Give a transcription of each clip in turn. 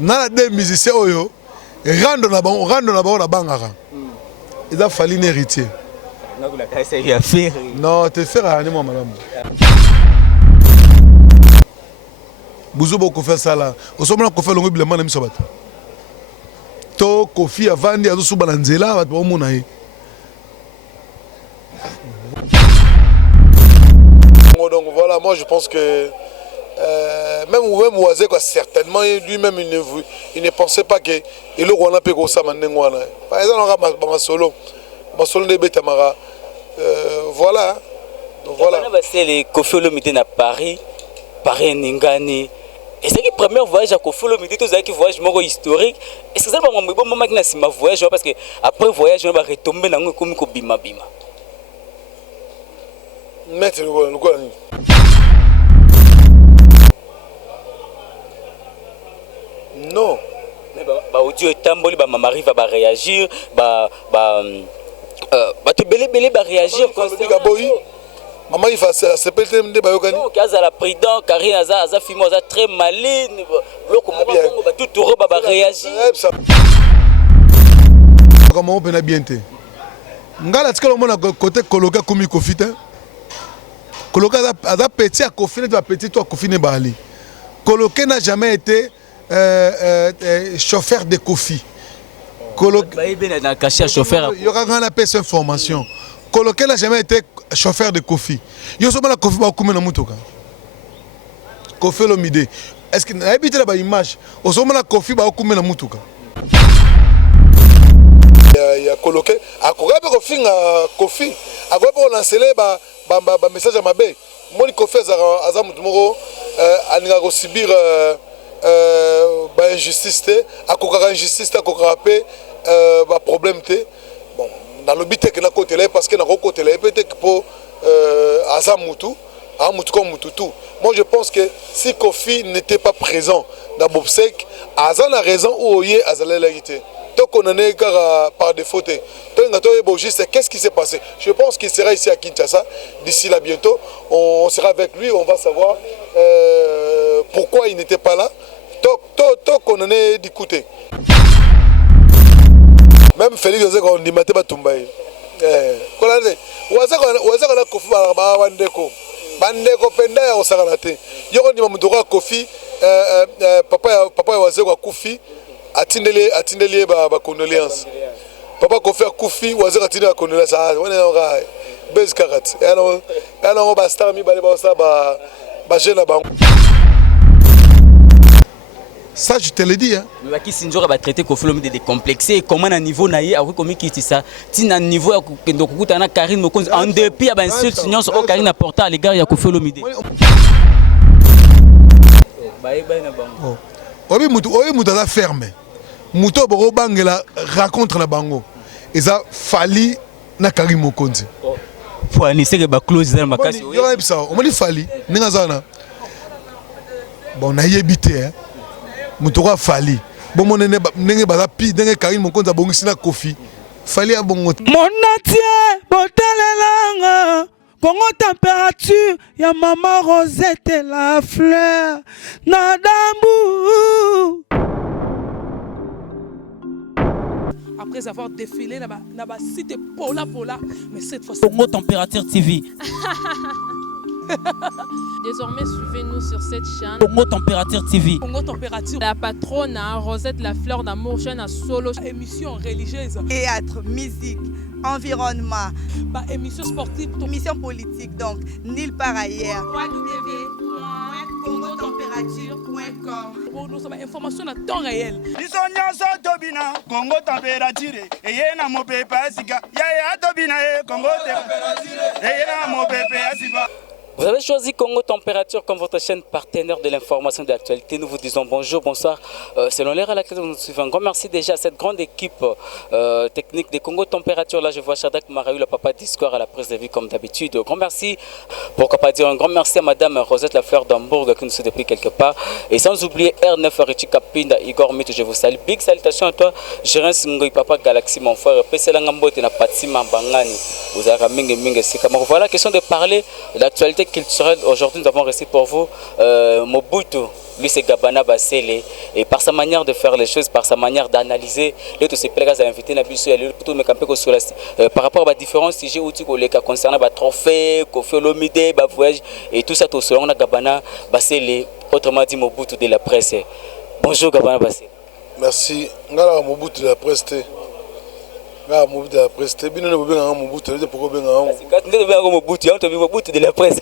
na deux musiciens oyo rando na bango na bangaka. Il a fallu un héritier. Non, te faire à moi madame. Bouzou beaucoup faire ça là. Au sommet qu'on fait le bilan même sabat. To Kofi a vendu à sous balanzela va pour mon aïe. Donc voilà, moi je pense que même Oisé certainement lui-même il ne pensait pas que il aurait pu faire ça maintenant. Par exemple on a solo de Betamara. Voilà. Donc voilà. C'est les Kofi Olomide à Paris, Paris Ningani. Et c'est le premier voyage à Kofi Olomide, tout ça qui voyage historique. Et c'est ça que je ma voyage parce que après voyage je vais retomber dans comme bima bima. Maître non. Mais audio est tamboli, maman arrive à réagir, tu belé réagir comme ça. Maman il fait ça, c'est peut-être des bayokani. Non, kaza la prudent, Karine aza fimo aza très maline, loko mo tout tour ba réagir. Comment on peut bien te. Ngala tikalo mona côté koloka komi Kofi. Koloka a petit à Kofi, tu as petit toi Kofi ne bali. Koloka n'a jamais été chauffeur de Kofi. Chauffeur. Il y aura un appel cette formation. Koloka n'a jamais été chauffeur de Kofi. Il y a seulement Kofi ba kumena mutoka. Kofi Olomide. Est-ce que habite là ba image? Au seulement Kofi ba kumena mutoka. Il y a Koloka. A Kofi Kofi. A Kofi lancer ba message à Mabé. Moi Kofi aza mutu moko aninga ko subir ba injustice te, akokaka injustice te, akokaka pe ba problème te. Bon, dans le but que na côté là parce que na côté là peut-être pour aza mutu, a mutu comme mutu tout. Moi je pense que si Kofi n'était pas présent dans Bobsek, aza na raison ou oye azala la guité. Donc on en est par défaut. Qu'est-ce qui s'est passé? Je pense qu'il sera ici à Kinshasa d'ici là bientôt. On sera avec lui, on va savoir pourquoi il n'était pas là. Donc on en est d'écouter. Même Félix José on dit maté batumbaye. Wazaka Kofi bandeko. Bandeko penda ya osakanate. Yoko ni mamudoka Kofi papa Wazé kwa Kofi. Atindeli ba condoléances. Papa Kofi Koufi Wazir atindeli ba condoléances. On est en base karat. Alors ba star mi ba ça ba jeune ba. Ça je te le dis hein. Mais qui Sinjora va traiter Kofi Olomide de décomplexé comment à niveau naïe après comment qui ça tina niveau que dokuta na Karine Mokonzi en dépit à ben insulte sinon au Karine apporté à l'égard ya Kofi Olomide. Bye bye na bango. Obi mutu za ferme. Muto boro bangela raconte la bango. Eza fali na Karine Mokonzi. Faut aniser que ba close dans makasi. Yo ça, on m'a dit fali ninga zana. Bon na yebité hein. Muto ko fali. Bon mon nenge ba pi nenge Karine Mokonzi bongisi na Kofi. Fali a bongo. Monatie botalelanga. Congo température, ya maman Rosette la fleur, Nadambu. Après avoir défilé là-bas, cité Pola, mais cette fois-ci. Congo Température TV. Désormais, suivez-nous sur cette chaîne. Congo Température TV. Congo Température. La patronne, Rosette la fleur d'amour, chaîne à solo. Émission religieuse. Théâtre, musique, environnement. Émission sportive. Émission politique, donc, nulle part ailleurs. www.congotempérature.com. Pour nous avons information à temps réel. Congo Température. Et y a mon pépé Asika. Ya Tobina, Congo Température. Et y a mon pépé Asika. Vous avez choisi Congo Température comme votre chaîne partenaire de l'information et de l'actualité. Nous vous disons bonjour, bonsoir. Selon l'heure à laquelle nous nous suivons, un grand merci déjà à cette grande équipe technique de Congo Température. Là, je vois Shadak Maraou, le papa d'Histoire à la prise de vie comme d'habitude. Un grand merci, pourquoi pas dire un grand merci à Madame Rosette Lafleur d'Hambourg qui nous suit depuis quelque part. Et sans oublier R9 Richie Kapinda, Igor Mito, je vous salue. Big salutations à toi, Gérance Ngoy Papa Galaxy, mon frère. Pessela Ngambote na Patsima Bangani. Vous avez mingi mingi sikama. Voilà, question de parler d'actualité culturelle. Aujourd'hui, nous avons reçu pour vous Mobutu lui c'est Gabana Basele, et par sa manière de faire les choses, par sa manière d'analyser, les tous ces plaisirs à inviter Nabiso et plutôt me camper par rapport à différents sujets où tu les cas concernant les trophées, Kofi Olomide, voyage et tout ça tout selon Gabana Basele, autrement dit Mobutu de la presse. Bonjour Gabana Basele. Merci. Ngala Mobutu de la presse. Ngala Mobutu de la presse. Bino ne bobenga Mobutu, ne pourquoi benga. Quand tu ne benga Mobutu, on te dit Mobutu de la presse.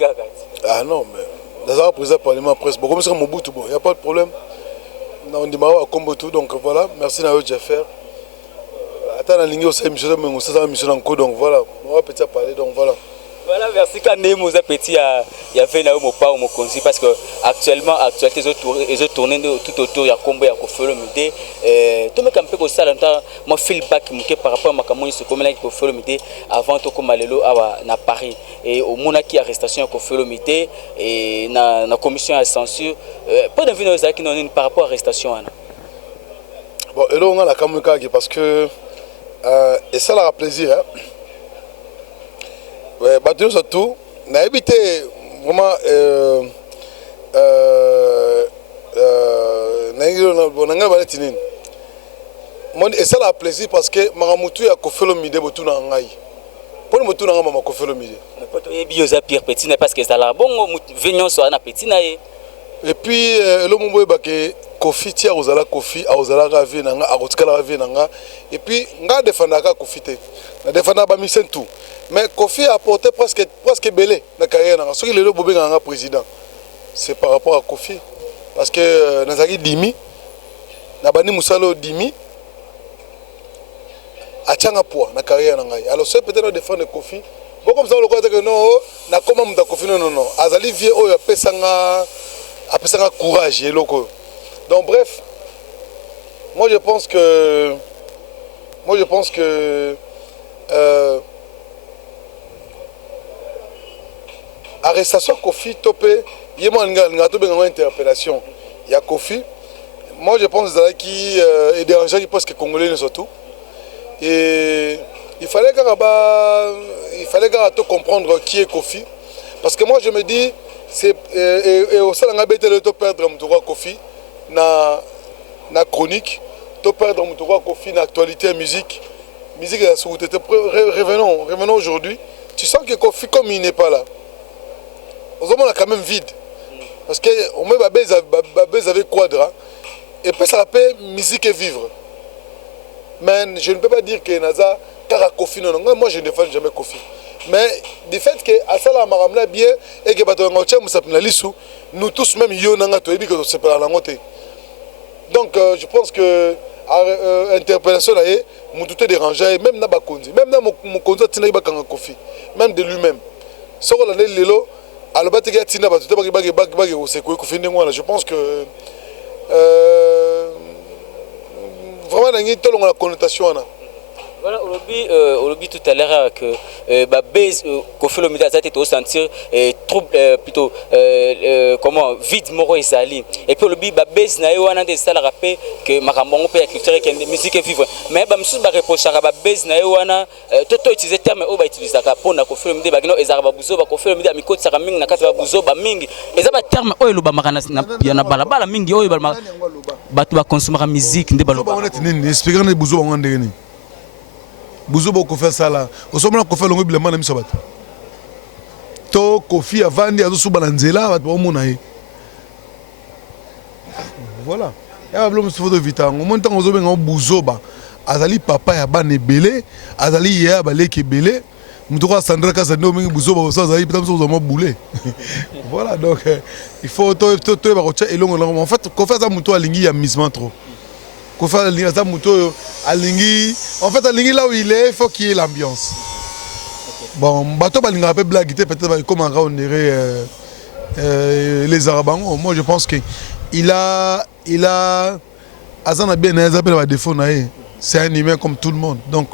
Ah non mais dans un président parlement presse. Bon comme c'est Mobutu bon, il y a pas de problème. On dit à combo tout donc voilà, merci Nayo Jeffer. Attends la ligne aussi monsieur mais on s'est mission encore donc voilà, on va peut-être parler donc voilà. Voilà, merci quand Nemo petit il y avait là au pas au Mokonzi parce que actuellement actualité les autres tourner tout autour il y a combo il y a Kofi Olomide tout me camper au salon moi feedback par rapport à ma campagne ce comme là Kofi Olomide avant tout comme Malelo à Paris et au monaki arrestation Kofi Olomide et na commission à censure pas d'envie nos qui non par rapport à arrestation bon et là on a la campagne parce que et ça leur a plaisir hein. Ouais, bah tout surtout, n'a évité vraiment et ça la plaisir parce que Maramutu a Kofi Olomide botu na ngai. Pour le motu na ngama Kofi Olomide. Et bioza Pierre Petit parce que ça la bon venons soit na Petit na et puis le mumbo ba que Kofi tia ozala Kofi a ozala ravi na nga a rotikala ravi na nga et puis nga defendaka Kofi te. Na defenda ba misen tout. Mais Kofi a apporté presque belé dans la carrière. Ce qui est le bobé dans président, c'est par rapport à Kofi. Parce que Nazaki Dimi, Nabani Moussalo Dimi, a tchanga poids dans la carrière. Alors, c'est peut-être défendre Kofi. Bon, comme ça, on le croit que non, na comment m'a Kofi, non. Azali vie, oh, il a un courage et loco. Donc, bref, moi je pense que arrestation Kofi topé yémo nga to benga interpellation il y a Kofi moi je pense qu'il est dérangé qui parce que congolais surtout et il fallait tout comprendre qui est Kofi parce que moi je me dis c'est et au sein nga bête le to perdre mon droit Kofi na chronique to perdre mon droit Kofi na actualité musique de la sûreté. Revenons aujourd'hui. Tu sens que Kofi, comme il n'est pas là, on a quand même vide. Parce qu'on met Babez avec Quadra. Et puis ça rappelle musique et vivre. Mais je ne peux pas dire que Naza, car à Kofi, non. Moi, je ne défends jamais Kofi. Mais du fait que à ça, la maramla bien, et que nous tous, même, donc, je pense que interpellation là mon tout est dérangé même na bakonzi même na mon konza tina ibakanga Kofi même de lui-même soko la lelo alobate ke tina ba tout ba Kofi ndengwana je pense que vraiment nangi tolonga la connotation na voilà Olobi tout à l'heure que base Kofi Olomide a été au sentir trop plutôt comment vide moro ezali et puis Olobi base na yo wana de ça la rappel que makambo pe ya culture et musique vivre mais ba msusu ba reprochera base na yo wana toto utiliser terme o ba utiliser ka pona Kofi Olomide ba kino ezara ba buzo ba Kofi Olomide amikoti saka mingi na kati ba buzo ba mingi eza ba terme oyo loba makana na balabala mingi oyo ba batu ba consommer musique nde ba loba expliquer na buzo ba ngandeni Buzo boko faire ça là. Au sommet qu'on fait longue bilan na miso bato. To Kofi avandi azo suba na nzela bato ba mona ye. Voilà. Ya blom se foto vitango. Mon temps ozo benga buzo ba. Azali papa ya bana ebele, azali ya baleke ebele. Muto ko Sandra ka sando mingi buzo ba ça azali peut-être ozo mo boulé. Voilà donc il faut to ba ko cha elongo longo. En fait Kofi za muto alingi ya misement trop. Kofi alingi za muto alingi en fait alingi là où il est il faut qu'il y ait l'ambiance. Bon bato balinga un peu blague peut-être comment on dirait les arabango moi je pense que il a azana bien appelle la défaut naé c'est un humain comme tout le monde donc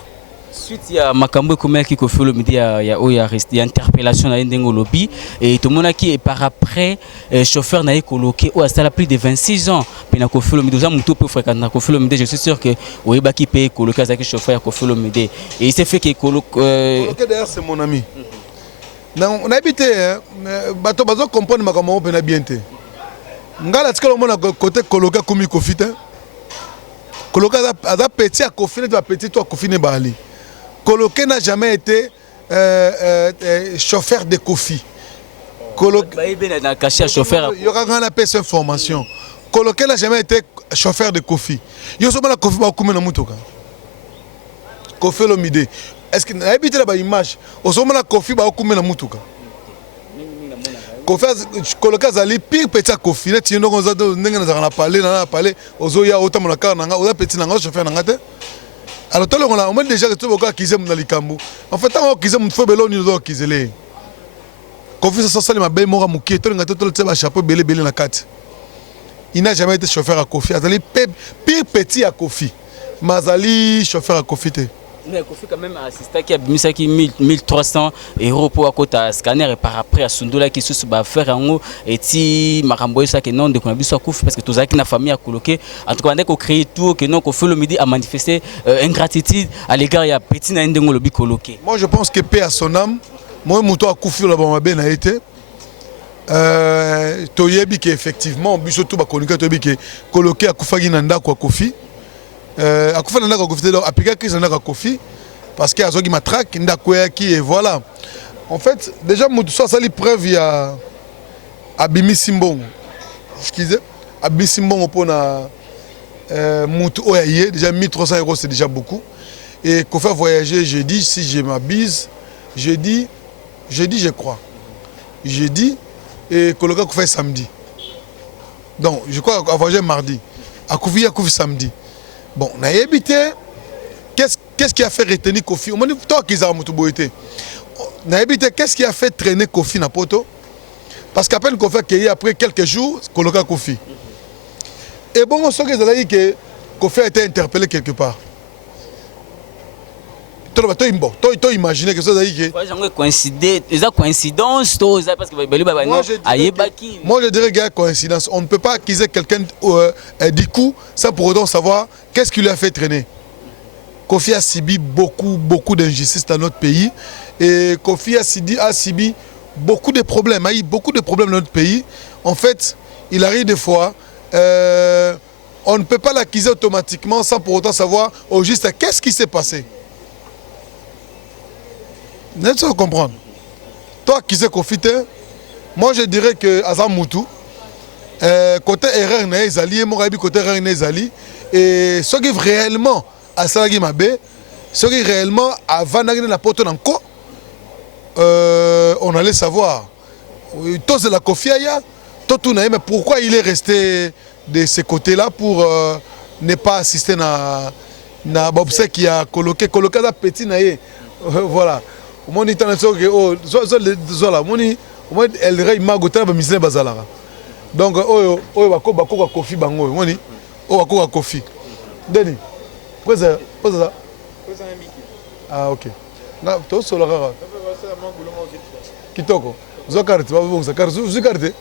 suite il y a makambo comme qui Kofi Olomide il y a interpellation na ndengo lobi et tout le monde qui est par après chauffeur na coloqué ou ça a plus de 26 ans puis na Kofi Olomide déjà muto peut fréquenter na Kofi Olomide je suis sûr que oyeba qui paye coloqué avec chauffeur ya Kofi Olomide et il s'est fait que coloqué d'ailleurs c'est mon ami on a habité bato bazo comprendre makambo pe na bien té Ngala tika le côté coloqué comme Kofi te. Coloqué a petit à Kofi, ne petit toi Kofi ne bali. Coloqué n'a jamais été chauffeur de Kofi. Chauffeur. Il y aura un appel cette information. Coloqué n'a jamais été chauffeur de Kofi. Il y a seulement la Kofi va couper dans Moutoka. Kofi l'omide. Est-ce que n'habite là-bas image? Au sommet la Kofi va couper dans Moutoka. Kofi Coloqué a les pire petit à Kofi. Net il y a nos autres n'engagent dans la palais, aux oya autant mon car n'anga, aux petits n'anga chauffeur n'anga te. Alors tout le monde on a déjà que tout le monde qui aime dans les cambo. En fait tant qu'ils aiment faut belon nous autres qui zélé. Kofi ça ça ma belle mora mukie tout le monde tout le monde chapeau belé na carte. Il n'a jamais été chauffeur à Kofi. Azali pire petit à Kofi. Mazali chauffeur à Kofi te. Mais Kofi quand même assisté qui a mis ça qui 1300 € pour à côté scanner et par après à Sundola qui sous ba faire en haut et ti makambo ça que non de qu'on a besoin Kofi parce que tous qui na famille à coloquer en tout cas on a créé tout que non Kofi le midi a manifesté ingratitude à l'égard il y a petit na ndengo le bi coloquer. Moi je pense que paix à son âme. Moi muto à Kofi là ba ben a été toyebi que effectivement biso tout ba coloquer toyebi que coloquer à Kofi nanda kwa Kofi. À Kofi nanda kwa Kofi donc appliquer crise nanda kwa Kofi parce que azogi matraque ndakoya qui et voilà. En fait déjà muto ça sali preuve il y a Abimi Simbongo. Excusez, Abimi Simbongo pour na muto oyaye déjà 1300 € c'est déjà beaucoup et Kofi a voyagé jeudi si je m'abuse jeudi je crois. Jeudi et Koloka Kofi samedi. Donc je crois à voyager mardi. À Kofi samedi. Bon, on a habité. Qu'est-ce qui a fait retenir Kofi? On m'a dit, toi qui as été. On a habité. Qu'est-ce qui a fait traîner Kofi na poto? Parce qu'après Kofi a accueilli après quelques jours, Koloka Kofi. Et bon, on sait que Kofi a été interpellé quelque part. Tu imagines que ça a été. Coïncidence, parce que moi je dirais qu'il y a coïncidence. On ne peut pas accuser quelqu'un du coup sans pour autant savoir qu'est-ce qui lui a fait traîner. Kofi a subi beaucoup d'injustices dans notre pays et Kofi a subi beaucoup de problèmes. Il y a eu beaucoup de problèmes dans notre pays. En fait, il arrive des fois, on ne peut pas l'accuser automatiquement sans pour autant savoir au juste qu'est-ce qui s'est passé. Vous comprendre. Toi qui sais Kofi, moi je dirais que Azam Moutou, côté erreur n'est allié, mon côté erreur n'est allié, et ce qui réellement à Salagi Mabé, ce qui réellement avant d'aller la porte encore, on allait savoir. Tous de la Kofi Aya, tout mais pourquoi il est resté de ce côté-là pour ne pas assister à Bobsek qui a coloqué la petite naïe. Voilà. Moni tanaso que oh zola moni elle rey magota ba misne bazala donc bako Kofi bango moni bako Kofi Deni poza ah ok na to solo rara kitoko zo carte ba bon ça carte zo carte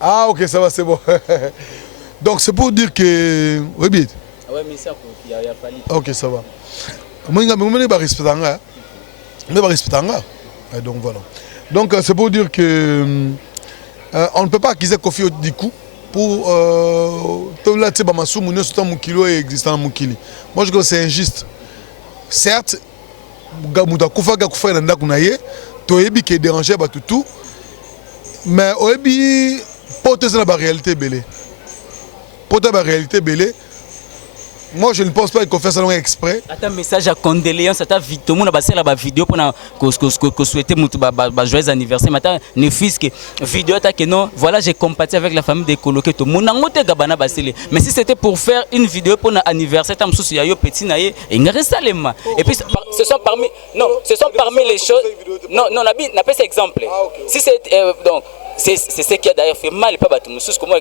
ah ok ça va c'est bon donc c'est pour dire que oui bien ouais mais ça il y a fallu ok ça va. Donc voilà. Donc c'est pour dire que on ne peut pas accuser Kofi du coup pour tout là tu vas kilo et existant mukili. Moi je crois que c'est injuste. Certes, gamuda kufa na ndakunaye to ebi qui déranger ba tout mais obi porter la réalité belé. Porter la réalité belé. Moi, je ne pense pas qu'on fait ça exprès. Un message à condoléances, à tout le monde a passé la vidéo pour que souhaiter mon joyeux anniversaire. Maintenant, ne fils que vidéo que non. Voilà, j'ai compatis avec la famille des coloqués. Tout mon angote gabana basile. Mais si c'était pour faire une vidéo pour un anniversaire, tam sous yayo petit naïe, il n'y a ça les mains. Et puis ce sont parmi les choses. Non, n'a pas cet exemple. Si c'est donc. C'est ce qui a d'ailleurs fait mal, pas battre nous comme moi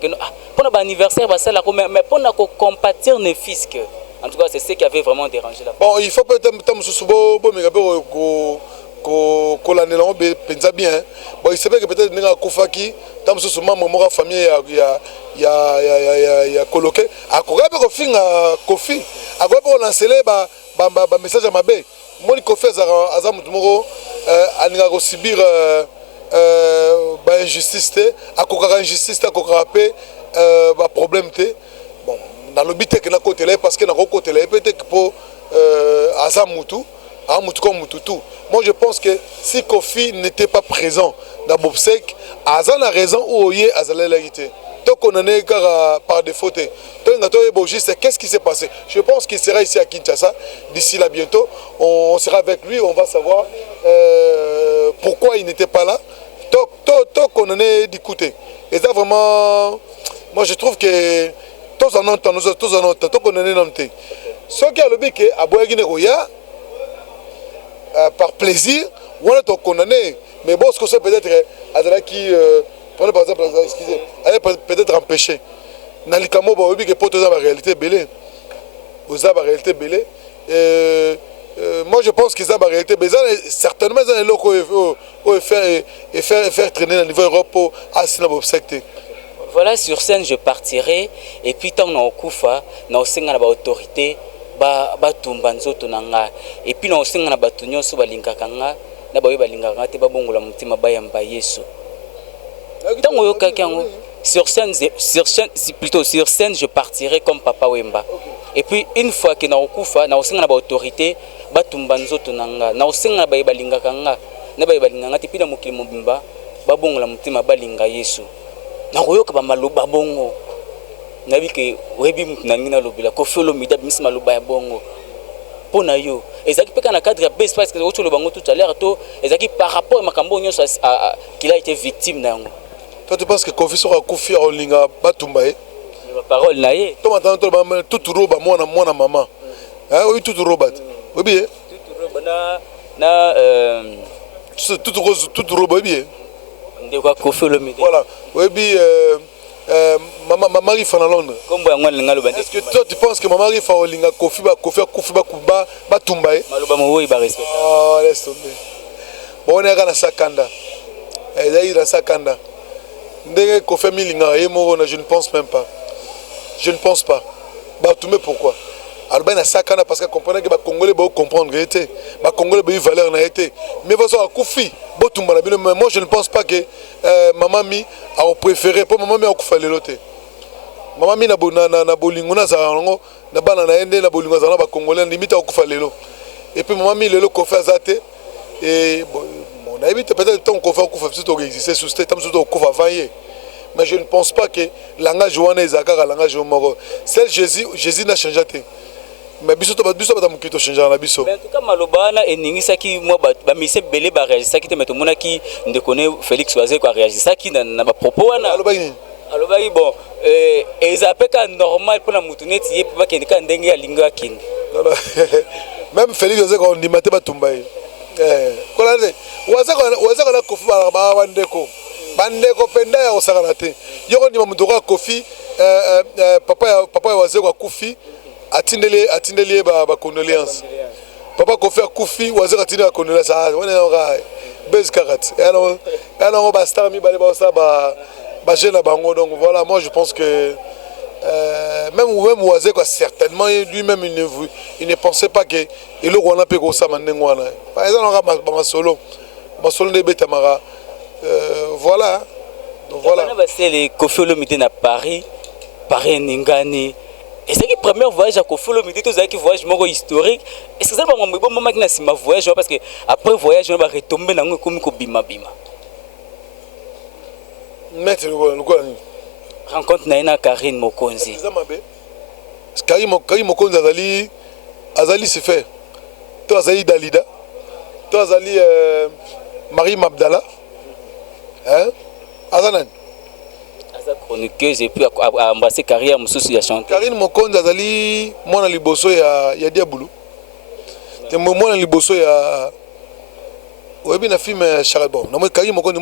pour notre anniversaire mais pour nous compatir les fils en tout cas c'est ce qui avait vraiment dérangé la bon il faut peut-être bien bon il se peut que peut-être n'enga kofaki tam sous maman mora famille ya coloqué a koga be ko finga Kofi a koga be lancer ba message à mabe moni Kofi azam moko aninga ko subir ba injustice te akokaka injustice te akokaka pe ba problème te bon na lobi te ke na kotela parce que na kotela peut-être pour aza mutu a mutu comme mutu tout. Moi je pense que si Kofi n'était pas présent dans Bobsek aza na raison ou oye azala la guité donc on en est par défaut qu'est-ce qui s'est passé. Je pense qu'il sera ici à Kinshasa d'ici là bientôt on sera avec lui on va savoir pourquoi il n'était pas là donc on en est d'écouter et ça vraiment moi je trouve que tous en entend donc on en est noté ce qui a le but que à Boyaguineroya par plaisir on a condamné mais bon ce que c'est peut-être à qui prenez par exemple, excusez, elle est peut-être empêchée. Dans les camos, vous avez la réalité belée. Vous avez la réalité belée. Moi, je pense qu'ils ont la réalité belée. Certainement, ils ont locaux et faire traîner au niveau Europe pour assurer le secteur. Voilà, sur scène, je partirai. Et puis, tant qu'on a Koufa, on a l'autorité, et puis, on a l'autorité, sur scène, je partirai comme Papa Wemba. Et puis une fois que na okufa na osinga na autorité batumba nzoto nanga na osinga ba balinga kanga na ba balinga te pina mokili mobimba babongola mutima balinga Yesu. Na koyoka ba maloba bongo. Na bike webi mutunangi na lobila ko folo mida bimisi maloba ya bongo. Pona yo ezaki peka na cadre ya base parce que autre le bango tout à l'heure to ezaki par rapport à makambo nyonso qu'il a été victime na yango. Toi, tu penses que Kofi sera Kofi en linga Batumbaye? La parole naïe. Toi, maintenant, tout roba, moi, maman. Oui, tout roba. Oui, bien. Tout roba, oui, bien. Voilà. Oui, bien. Maman arrive à Londres. Est-ce que toi, tu penses que maman arrive à linga Kofi Batumbaye? Ah, laisse tomber. Bon, on est à Sakanda. Il est à Sakanda. Je ne pense même pas. Je ne pense pas. Pourquoi? Alors, parce que comprenez que les Congolais vont comprendre que les Congolais vont valeur. Mais moi, je ne pense pas que maman mi a préféré. Pour maman mi a préféré l'autre. Maman mi na bolingo na zarango na bana na ende na bolingo zana ba Congolais limite a préféré l'autre. Et puis maman mi le kofa zate et on a évité peut-être tant qu'on fait plutôt exister sous cette table surtout qu'on va vailler. Mais je ne pense pas que langage joana ezaka langage moko. Celle Jésus n'a changé te. Mais biso to ba mukito changer na biso. Mais en tout cas malobana eningisaki moi ba mise belé ba réagisaki te mais to monaki ndekone Félix Oazé ko réagisaki na ba propos wana. Alobaki bon ezapeka normal pour la mutuneti yé pa kendika ndenge ya linga kindi. Même Félix Oazé ko ndimate ba tumbaye. Kolande waza kana Kofi ba wandeko bandeko penda ya osakana te yoko ndima mutoka Kofi papa ya waze kwa Kofi atindeli ba condoléances papa Kofi a Kofi waze atindeli ba condoléances wana nga base karat alors ba star mi bale ba sa ba jeune bango donc voilà moi je pense que même Oazé quoi certainement lui-même il ne pensait pas que il le roi pe ko sa mandengo wana par exemple ba solo de betamara voilà donc voilà c'est les Kofi Olomide na Paris Ningani et c'est le premier voyage à Kofi Olomide tous qui voyage moko historique est-ce que ça va me bon moment na sima voyage parce que après voyage on va retomber na ngo comme ko bima mettre le rencontre na Karine Mokonzi. Karine Mokonzi azali se fait. Toi azali Dalida. Toi azali Marie Mabdala. Hein? Azanan. Aza chroniqueuse et puis a embrassé carrière mususu ya chanter. Karine Mokonzi azali mwana liboso ya Diabulu. Te mwana liboso ya oyebi na film Charabon. Na moi Karine Mokonzi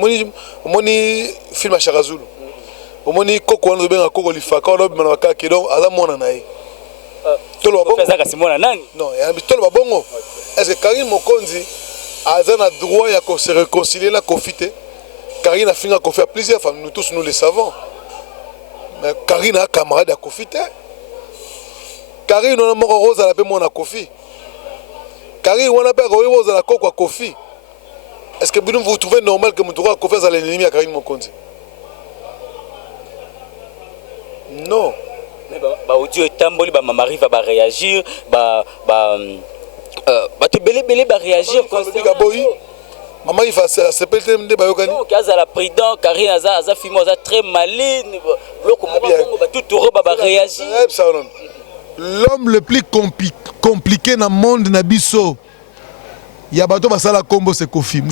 moni film Charazulu. Omoni koko wana benga koko lifaka wana bimana kaka donc aza mona na ye tolo babongo pesa simona nani non ya bitolo babongo est-ce que Karine Mokonzi aza na droit ya se réconcilier na Kofi te Karine a fini à Kofi à plusieurs femmes nous tous nous le savons mais Karine a camarade à Kofi te Karine on a moko rose à la pe mona Kofi Karine wana pe ko rose à la koko Kofi Est-ce que vous trouvez normal que Moutouka Kofi soit l'ennemi à Karine Mokonzi? Non. Mais audio est tamboli, maman arrive à réagir, tu belé réagir maman il va se péter de bayokani. Donc la président Karine aza fimo aza très maligne, tout réagir. L'homme le plus compliqué dans le monde nabiso. Il y a bateau basala combo c'est Kofi.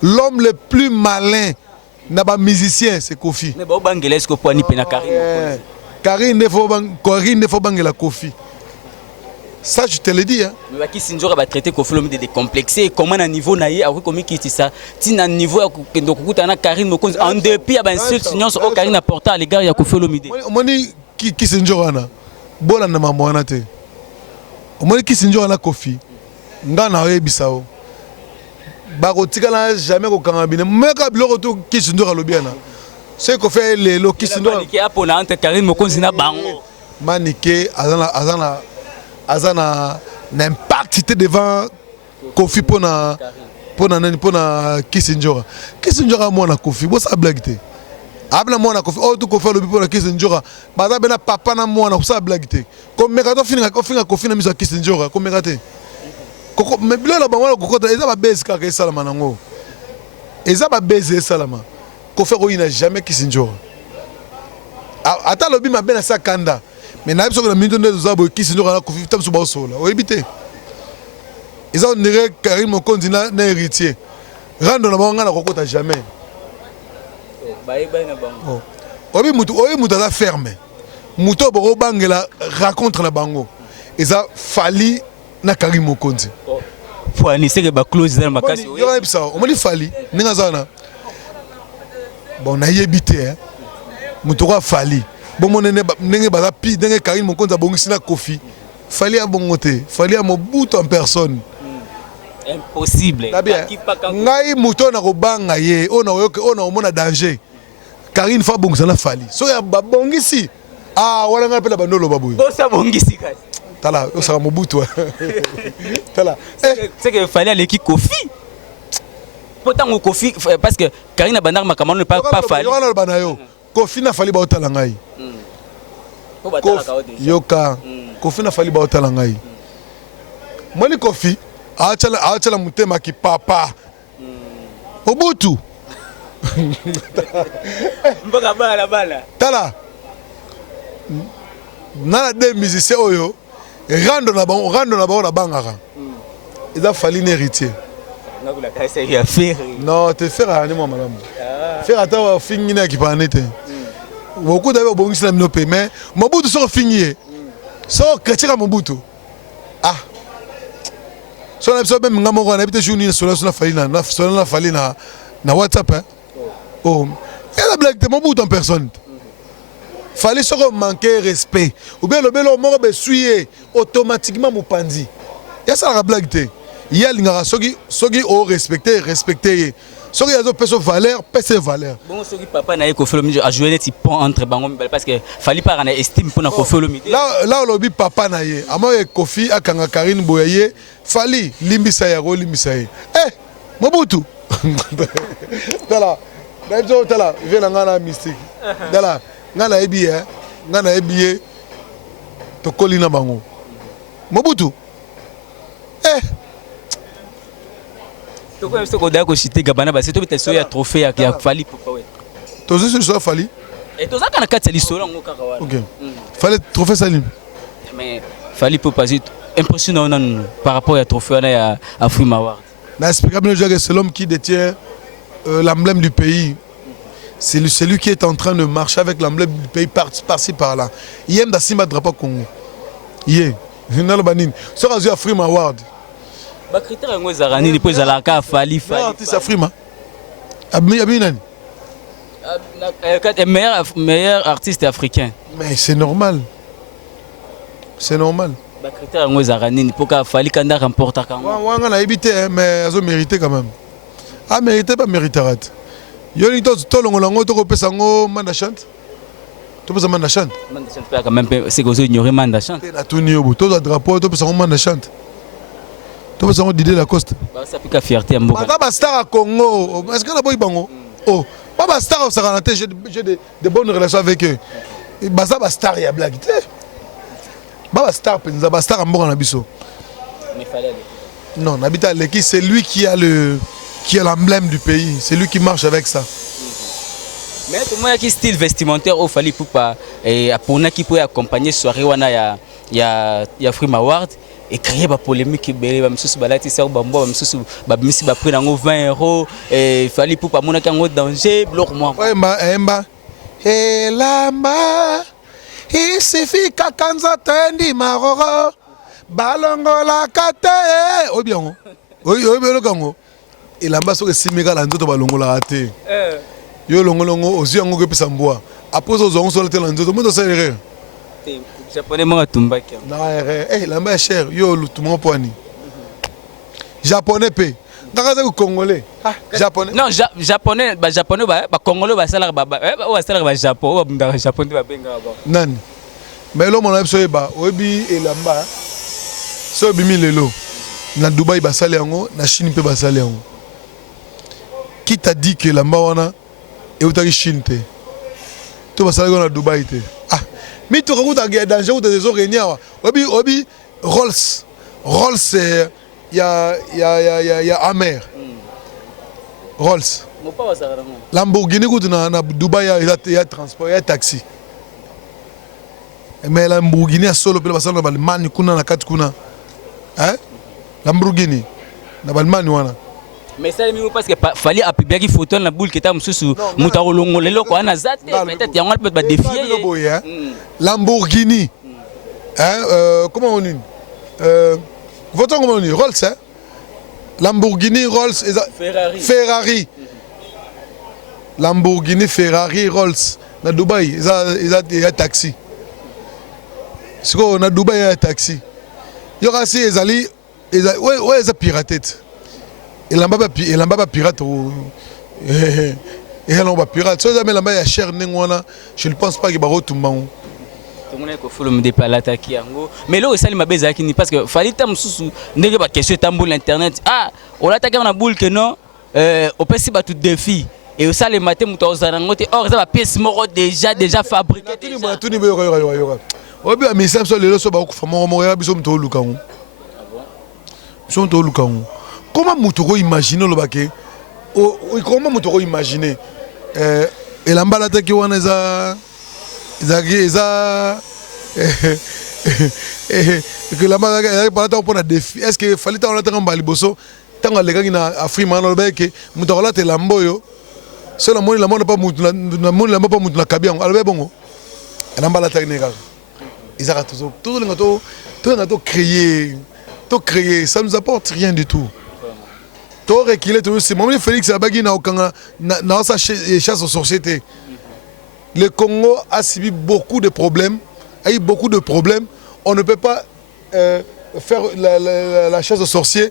L'homme le plus malin na ba musicien c'est Kofi. Mais ba bangela est-ce que pour ni pena Karine? Karine ne faut bangela Kofi. Ça je te le dis hein. Mais qui Sinjora va traiter Kofi Olomide de décomplexé comment à niveau naïe a comme qui ça tina niveau que dokuta na Karine Mokonzi en dépit ya ba insulte nyonso o Karine apporta à l'égard ya Kofi Olomide. Moni qui Sinjora na bola na mambo wana te. Moni qui Sinjora na Kofi. Ngana oyebisao. Barotika jamais ko kangabine meka biloko to qui Sinjora lobiana. C'est ko fait le qui Sinjora qui a pour entre Karine Mokonzi na bango. Maniké azana n'impact devant Kofi pona Kisinjora. Kisinjora mwana Kofi, bo sa blague te. Abla mwana Kofi, oh tout Kofi lobi pona Kisinjora. Baza bena papa na mwana sa blague te. Comme mekato finga Kofi na miso Kisinjora, comme mekate. Koko me bilo la bango kokota eza ba base ka ke salama nango. Eza ba base salama. Kofi ko ina jamais Kisinjora. Ata lobi ma bena sa kanda. Mais na biso ko na minute de zabo Kisinjora na Kofi tamso ba sola. O ebité. Ils ont dit que Karine Mokonzi na héritier. Rando na bango na kokota jamais. Obi mutu za ferme. Mutu boro bangela raconte na bango. Ils a fali na Karine Mokonzi. Faut aniser que ba close dans makasi. Yo ebisa, o mali fali ninga zana. Bon na yebité hein. Mutu ko fali. Bon monene ndenge ba pi ndenge Karine Mokonzi abongisi na Kofi. Fali a bongote, fali a Mobutu en personne. Impossible. Ngai muto na kobanga ye, ona omona danger. Karine fa bongisa na fali. So ya babongisi. Ah, wala nga pela bandolo baboy. Bo sa bongisi kasi. Tala, o sera Mobutu. Tala. C'est que fallait aller qui Kofi. Pourtant au Kofi parce que Karine Bandar makamano ne pas fali. Yo na banayo. Kofi na fali ba otala ngai. Yoka. Kofi na fali ba otala ngai. Moni Kofi achala mutema ki papa. Mobutu. Mboka bala. Tala. Nana des musiciens oyo. Rando na bango na bangaka. Ils a fallu un héritier. Non, te faire à moi madame. Faire à toi finir qui pas nete. Beaucoup d'ailleurs bon islam no pe mais Mobutu so finir. So chrétien Mobutu. Ah. So na so même ngamo na habite journée so na fali na WhatsApp hein. Oh. Et la blague de Mobutu en personne. Fallait se manquer respect. Ou bien le bel homme be suyer automatiquement mopandi. Ya ça la blague te. Il y a l'ingara sogi au respecter. Sogi azo peso valeur, pese valeur. Bon sogi papa na Kofi Olomide a joué net pont entre bango parce que fallait pas na estime pour na Kofi Olomide. Là lobi papa na ye. Amo e Kofi akanga Karine Boyaye, fali limbisa ya ro limbisa ye. Mobutu. Dala. D'ailleurs tala, vient na ngana mystique. Dala. Ngana ebiye to kolina bango Mobutu to ko se ko da ko chité gabana ba c'est to bitso ya trophée ya fali papa we to se so fali et to za kana katsa lisolo ngo kaka wana OK fallait trophée Salim mais fali papa c'est impressionnant par rapport à trophée ya Afrima Award na explicable que c'est l'homme qui détient l'emblème du pays. C'est celui qui est en train de marcher avec l'emblème du pays par-ci par-là. Il aime d'assumer le drapeau Congo. Il est. Il y a un Afrima Award. Ba critère ngo zarani ni poza la ka fali. Artiste Afrima. Abinani. Meilleur artiste africain. Mais c'est normal. C'est normal. Ba critère ngo zarani ni poka fali kanda remporta quand. Wanga na évité mais ils ont mérité quand même. Ah mérité pas mériterat. Yoni to longo lango to kopesa ngo manda chante. To pesa manda chante. Manda chante pas quand même c'est que vous ignorez manda chante. Na tuni obu to drapeau to pesa ngo manda chante. Tu vas Didier Lacoste. Ça fait fierté à Mboka. Baba star à Congo. Est-ce que la boy bango? Oh, Baba star au Saranate, j'ai de bonnes relations avec eux. Baba star il y a blague. Baba star penza Baba star à Mboka Nabiso. Mais fallait. Non, Nabita Leki, c'est lui qui a l'emblème du pays. C'est lui qui marche avec ça. Mais tout le monde qui style vestimentaire au fallait pour qui peut accompagner soirée wana ya Free Award et créer ba polémique belé ba msusu balati sa bambo ba msusu ba misi ba prix nango 20 € et fallait pour pas mona kango danger bloc moi. Ouais emba et lamba il suffit kakanza tendi maroro balongo la kate o bien o bien kango et lamba so que simika la nzoto balongo la kate. Yo longolongo aussi yango ke pesa mboa après aux on sur le nzoto moto serré japonais mo tumbaki na lamba cher yo tout mon poani japonais pe ndakaza ko congolais japonais non japonais ba congolais ba sala ba sala ba japon ba japonais ba benga ba nani mais lo mona so eba obi elamba so bimi lelo na Dubaï ba sala yango na Chine pe ba sala yango qui t'a dit que lamba wana et où t'as Chine te tu vas aller à Dubaï te mais tu regardes à danger ou des oreilles obi Rolls il y a Amer Rolls Lamborghini ou na Dubaï il y a transport il y a taxi mais Lamborghini a solo pela basalo na Balmani kuna na kati kuna Lamborghini na Balmani wana. Mais ça parce que fallait appuyer qui photo na boule qui était mususu mutarolongo lelo ko ana zate peut-être yango peut pas défier Lamborghini comment on dit voto comment on dit Rolls Lamborghini Rolls Ferrari Lamborghini Ferrari Rolls na Dubaï il y a taxi siko na Dubaï il y a taxi yo kasi ezali ouais ça piraté. Il n'a pas pirate. Il n'a pas pirate. Si jamais il y a cher, je ne pense pas qu'il va retomber. Tout le monde est follow me dépalata qui ango. Mais là aussi il m'a besoin qui parce que fallait tam sous n'est pas question tambour l'internet. On attaque na boule que non. On peut si ba tout défi. Et au ça les matin muto zarangote or ça va pièce moro déjà fabriqué. Tout ni yo. Obi ami sam so lelo so ba ku famo mo ya biso mto lukango. Biso mto lukango. Comment Moutoro imagine le baquet? Comment Moutoro imaginer et l'embalade qui on que la balade pour un défi. Est-ce que fallait t'en attendre en baliboso tant les gars qui na Afrima dans le bec Moutoro là t'es lamboyo c'est la monnaie pas Moutoro la cabion alors bon l'embalade technique ils arrêtent tout le gâteau créer ça nous apporte rien du tout. C'est mon Félix Abagui na sa chasse aux sociétés. Le Congo a subi beaucoup de problèmes, a eu beaucoup de problèmes. On ne peut pas faire la chasse aux sorciers.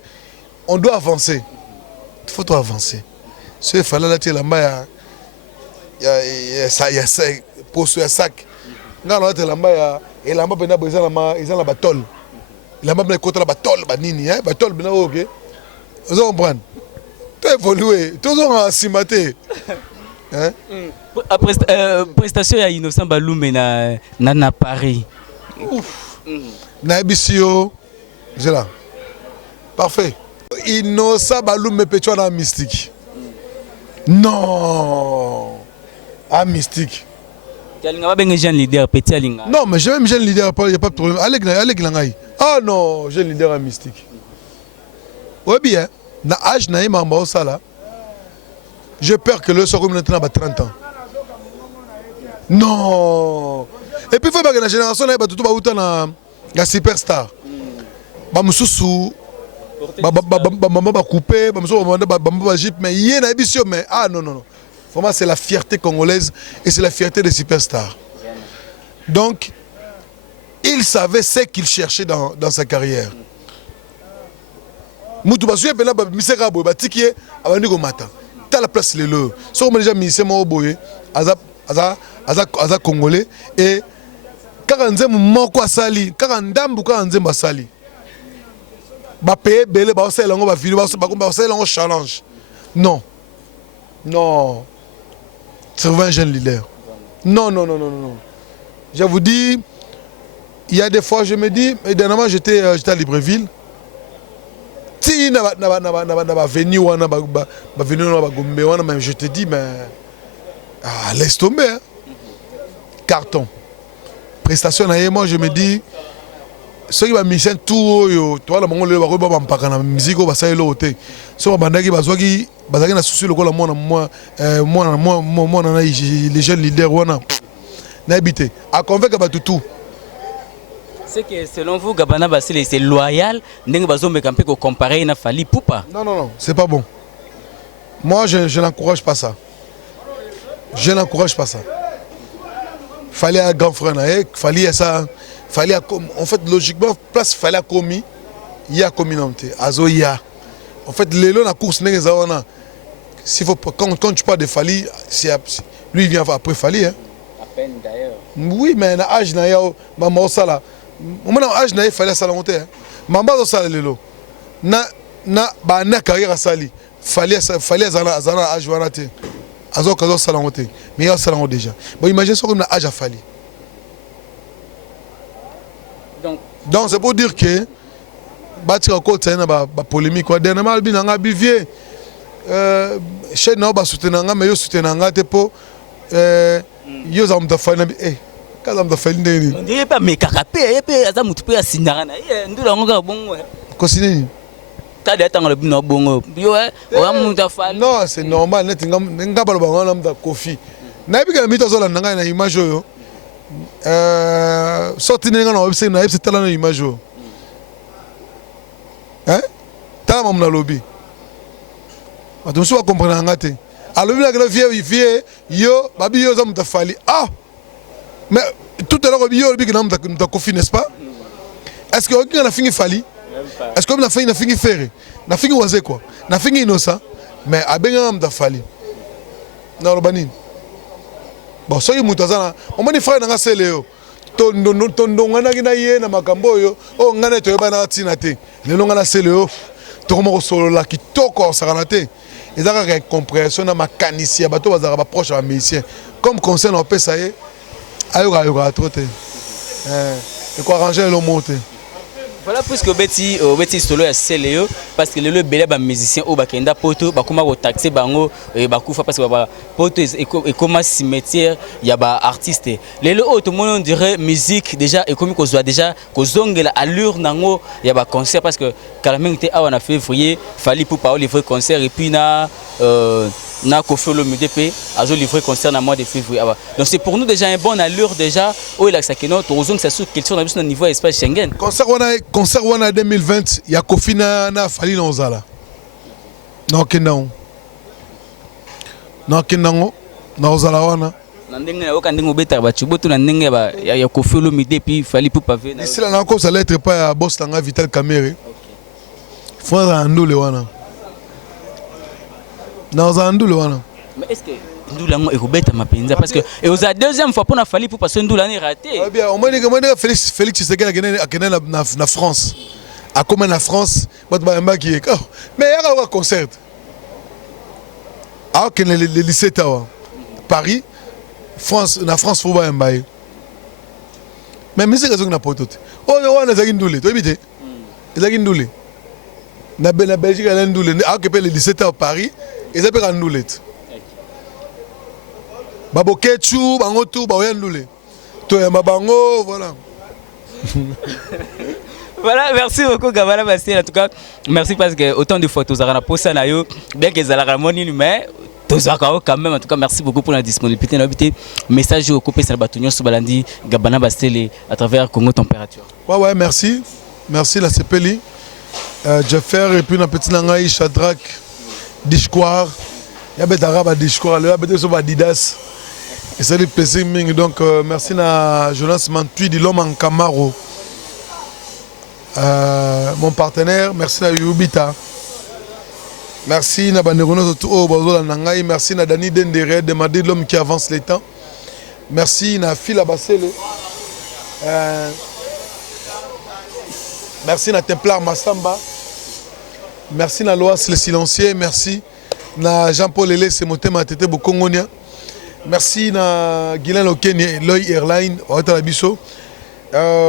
On doit avancer. Il faut avancer. Ce fallait là la main il y a sac poste ya sac. Nga là la main et la main bena besoin la batole. La main bena côté la batole ba nini batole bena OK. Vous comprenez? Tu évolué, toujours en cimaté. Après prestation ya Innocent Balume na Paris. Ouf. Na Ebisio. C'est là. Parfait. Innocent Balume peut-tu dans mystique. Non. Ah mystique. Kalinga ba jeune leader petit alinga. Non, mais j'ai même jeune leader, il n'y a pas de problème. Allez Langai. Ah non, jeune leader en mystique. Oui bien. Na âge na ima mba osala. Je peur que le soir maintenant ba 30 ans. Non. Et puis il faut que la génération na ba tout ba uta na superstar. Ba mususu ba maman ba couper, ba mususu ba jeep mais yé na émission mais non. Vraiment c'est la fierté congolaise et c'est la fierté des superstars. Donc il savait ce qu'il cherchait dans sa carrière. Moutou Basouye Pena Misera Boy Batiki Abandi Gomata. T'as la place les lots. Si on déjà mis Semo Boye, Aza Congolais et Karanzem Moko Sali, Karandam Buka Anzem Sali. payer belé ba osala ngo ba vidéo ba osala ngo challenge. Non. Non. C'est un jeune leader. Non. Je vous dis, il y a des fois je me dis, et dernièrement j'étais à Libreville. Si na venu wana ba venu na ba gombe wana, mais je te dis mais laisse tomber. Hein. Carton. Prestation na moi je me dis ceux qui va mission tout yo toi la mongolo ba ko ba mpaka na musique ba sa elo te. So ba bandaki bazwaki bazaki na souci lokola moi na les jeunes leaders wana na habité à convaincre ba tout. C'est que selon vous, Gabana Bassile, c'est loyal, n'est-ce pas comparer na Fally Ipupa? Non, c'est pas bon. Moi, je n'encourage pas ça. Je n'encourage pas ça. Fallait un grand frère, fallait ça, fallait en fait logiquement place fallait commis, il y a communauté, azo il y a. En fait les lots la course n'est pas s'il faut quand tu parles de Fally, lui il vient après Fally hein. À peine d'ailleurs. Oui, mais na âge na ya maman sala. Moi na âge na il fallait ça la monter hein. Maman sala les lots. Na ba na carrière sali. Fallait zana âge wana te. Azo kazo sala monter. Mais il y a ça déjà. Bon imagine ça comme na âge à Fally. Donc c'est pour dire que bâtir encore ça na ba polémique quoi dernièrement albin nga bivier chaîne na ba soutenir nga mais yo soutenir nga te po yo za mta fana kaza mta fali ndeni on dirait pas mais kakapé et puis aza mutu pe asinara na ndula nga bongo ko sinini tade atanga le bino bongo yo o amuta fali non c'est normal net nga ba ba ngana mta kofi na bika mito zo la nga na image yo sorti nga na website na website la na image yo hein tala mam na lobby tu me comprendre nga te alors la vie yo babi yo za mta fali mais tout à l'heure yo bi na mta kofi n'est-ce pas est-ce que on a fini fali est-ce que on a fini ferré na fini waze quoi na fini innocent mais abenga mta fali na robani bon so yimuta zana on mani frère nga seleo tondo ngana kina ye na makambo yo o ngana to yeba na tina te lelo ngana seleo to ko solo la kitoko sakana te ezaka ka compréhension na makanisi ya bato bazaka ba proche ba musicien comme conseil on peut ça y ayo trop te et quoi arranger le monte. Voilà puisque beti solo ya Seleo parce que le belé ba musicien o bakenda poto bakoma ko taxer bango bakufa parce que ba poto et comme cimetière ya ba artiste lelo o tout le monde dirait musique déjà et comme ko soit déjà ko zongela allure nango ya ba concert parce que Calaming était awa na février Fally Ipupa livrer concert et puis na Kofi Olomide azo livré concert en mois de février. Donc c'est pour nous déjà un bon allure déjà où il a que notre que ça sous question au niveau espace Schengen. Concert wana 2020 il y a Kofi na Fally na ozala. Non kinango na ozala wana. Na ndenge na oka ndenge obeta ba chuboto na ndenge ba ya Kofi Olomide puis Fally Ipupa ve na. Ici là na ko ça lettre pas à boss tanga Vital Kamerhe. Faut andole wana. Mais est-ce que Ndula ngo ekobeta mapenza parce que et aux deuxième fois pour na Fally Ipupa parce que Ndula n'est raté. Ah bien, on m'a dit que Félix Tshisekedi na France. A comme na France, moi ba qui est. Mais il y a un concert. Ah que le lycée Tawa. Paris, France, na France faut ba mbaye. Mais musique raison na poto. Oh yo na zaki Ndule, tu habite. Zaki Ndule. Na Belgique na Ndule, ah que le lycée Tawa Paris. Ils appellent un noulet. Babo Ketchou, Bango tout, Baoyan Noulé. Toi, Mabango, voilà. Voilà, merci beaucoup, Gabana Bassile. En tout cas, merci parce que autant de fois, tu as posé na yo, bien que ça la moni, mais tu as quand même. En tout cas, merci beaucoup pour la disponibilité. Message au coupé sur Batunion sur Balandi, Gabana Bassile à travers Congo Température. Ouais, merci. Merci, la CPLI. Jeffer et puis la petite Nangaï, Shadrach. Discours, il y a des arabes à discours, il y a des Adidas. Et c'est le plaisir. Donc, merci à Jonas Mantui de l'homme en Camaro. Mon partenaire, merci à Yubita. Merci à Banderono Toto Nangaï. Merci à Dani Dendere de Madrid, l'homme qui avance les temps. Merci à Phil Abassele. Merci à Templar Massamba. merci na Loas le silencieux, merci na Jean-Paul Lele c'est motema tete bokongonia. Merci na Guilain Lokeni Loy Airline Hôtel Abisso.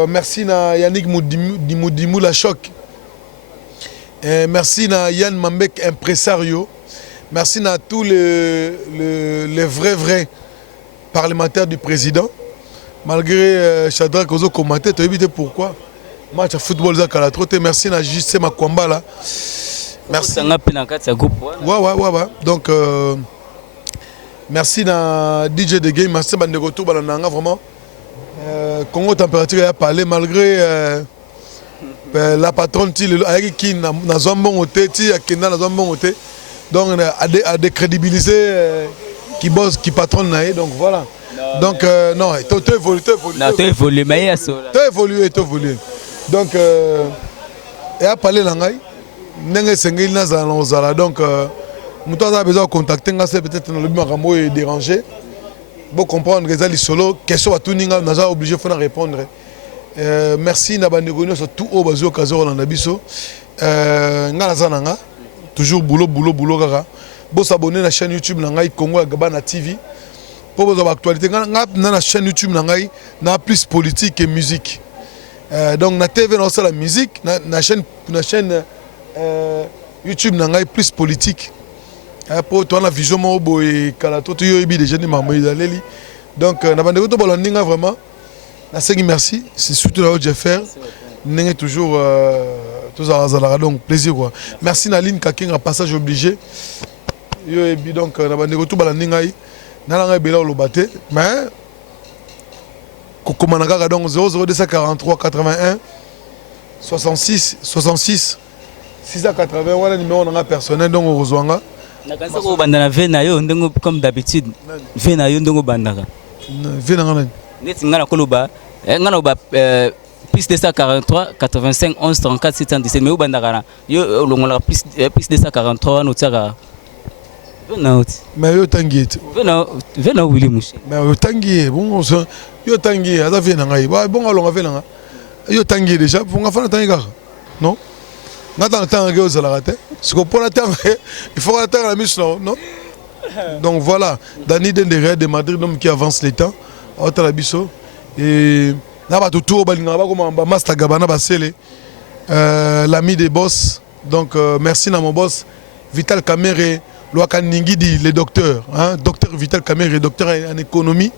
Merci na Yannick Moudimou la choc. Merci na Yann Mambek impresario. Merci à tous les vrais parlementaires du président. Malgré Shadrach Ozo commenté, tu as évité pourquoi. Match à football Zakala trop. Merci à Justin Makwamba là. Merci. Ouais. Donc merci à DJ de Game, merci à Bandegoto Balananga vraiment. Congo température a parlé malgré la patronne qui n'a zambon hôtel, qui n'a zambon hôtel. Donc à décrédibiliser qui bosse, qui patronne naïe. Donc voilà. Donc non, tu évolué, mais tu évolué. Donc et à parler langai, n'engagez sengil nazala donc nous avons besoin de contacter, c'est peut-être dans le but de déranger. Pour comprendre que les solo question à tout ninga nous avons obligé de répondre. Merci na bandegonio sur tout au bazo kazo na biso. Ngala zananga toujours boulot kaka. Bo s'abonner à la chaîne YouTube nangai Congo Gabana TV. Pour vos actualités na la chaîne YouTube nangai na plus politique et musique. Donc na TV na la musique na chaîne YouTube nangai plus politique. Pour toi la vision mo boy kala to yo ebi déjà ni mamoy daleli. Donc na bande ko to bolondinga vraiment na sengi merci, c'est surtout là où je faire. N'est toujours tous à donc plaisir quoi. Merci Naline Kakinga passage obligé. Yo ebi donc na bande ko to bolondinga na la bela lo baté mais ko manaka donc 00243 81 66 680 voilà numéro na personnel donc ozwanga. Comme d'habitude, plus de 143 85 11 34 617 mais où bandara yo longola plus de 143 notaka mais yo tangi vena Willy Mouché mais yo tangi bon yo tangi ada vena ngai bon alonga vena yo tangi déjà pour nga fana tangi non ngata tanga ke ozala raté ce qu'on pour la tanga il faut attendre la mission non donc voilà Dani Dendere de Madrid homme qui avance les temps autre la biso et na ba tout balinga ba comme ba master gabana ba sele l'ami des boss donc merci na mon boss Vital Kamere Loaka Ningidi le docteur hein docteur Vital Kamere docteur en économie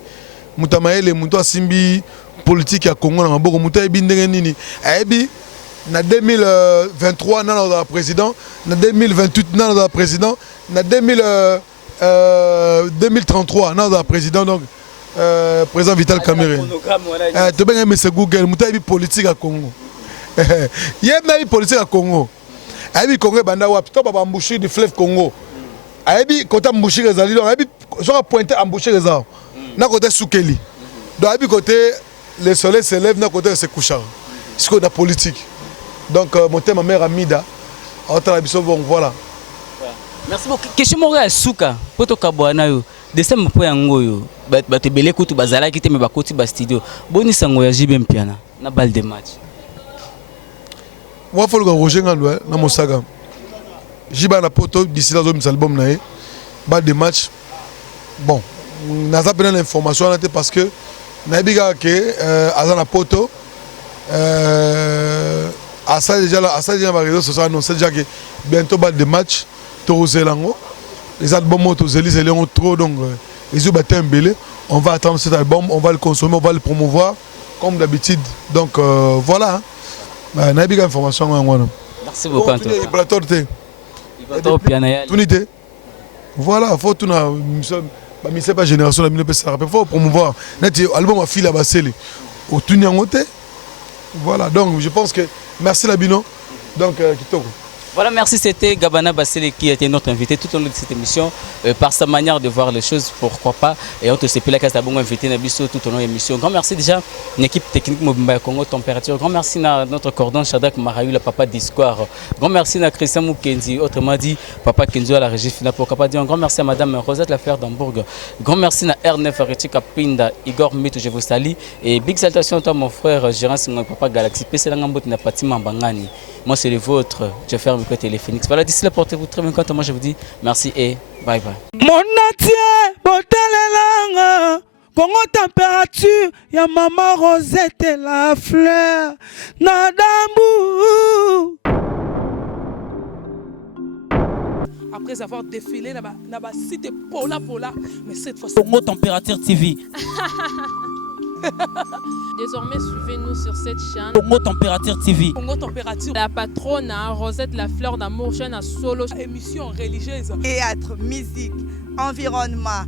mutamaele muto simbi politique ya Congo na maboko muta ebi ndenge nini ebi na 2023 na na président na 2028 na na président na 2033 na na président donc président Vital Kamere to benga monsieur Google muta bi politique à Congo yema bi politique à Congo abi Congo banda wa to ba embouchure du fleuve Congo abi côté embouchure ezali donc abi so pointer embouchure ezali na côté Soukeli donc abi côté le soleil se lève na côté se couche c'est quoi la politique. Donc, mon thème, ma mère Amida, voilà. Merci beaucoup. Question morale, Souka, pour toi, Kabouanayo, de ce moment, Yangoyo, tu belé koutou bazala qui te met bakoti bas studio. Boni sangoya jibem piana, na balle de match. Moi, il faut que Roger Ngandoué, dans mon saga. Jiba na poto, d'ici là, j'ai album naé, balle de match. Bon, n'a pas besoin d'informations parce que Nabiga que Azana poto. À ça déjà ma réseau social annoncé déjà que bientôt bas de match Torozelango les albums Tozeli trop donc les yeux battent un belé on va attendre cet album on va le consommer on va le promouvoir comme d'habitude donc voilà na big information merci beaucoup Antoine voilà faut tout na mais c'est pas génération la faut promouvoir net album a fil à basser au tout nyangote. Voilà, donc je pense que merci Labino. Donc, Kitoko. Voilà, merci. C'était Gabana Bassele qui était notre invité tout au long de cette émission. Par sa manière de voir les choses, pourquoi pas. Et on te sait plus la case d'abord invité Nabiso tout au long de l'émission. Grand merci déjà l'équipe technique Mobimba Congo Température. Grand merci à notre cordon Shadrach Marayu, le papa d'Histoire. Grand merci à Christian Moukenzi, autrement dit papa Kenzo à la régie finale. Pourquoi pas dire un grand merci à madame Rosette Lafleur d'Hambourg. Grand merci à R9 Aretika Pinda, Igor Mito, je vous salue. Et big salutation à toi mon frère Gérard Singo, papa Galaxy. PC Langambot n'a pas Bangani. Moi c'est le vôtre. Je ferme. micro téléphonique. Voilà, d'ici là, portez-vous très bien. Quant à moi, je vous dis merci et bye bye. Mon atier, botalelanga. Congo température, ya maman Rosette la fleur. Nadambu. Après avoir défilé là-bas, cité Pola, mais cette fois-ci. Congo Température TV. Désormais, suivez-nous sur cette chaîne. Congo Température TV. Congo Température. La patronne Rosette la fleur d'amour, chaîne à solo. Émission religieuse. Théâtre, musique, environnement,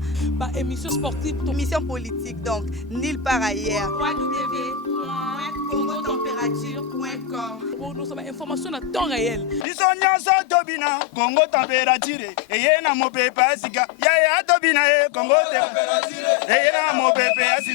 Émission sportive. émission politique, donc nulle part ailleurs. www.congotempérature.com. Pour nous avons information à temps réel. biso nyonso tobina Congo température eye na mopepe ya sika ya tobina ye Congo température eye na mopepe ya sika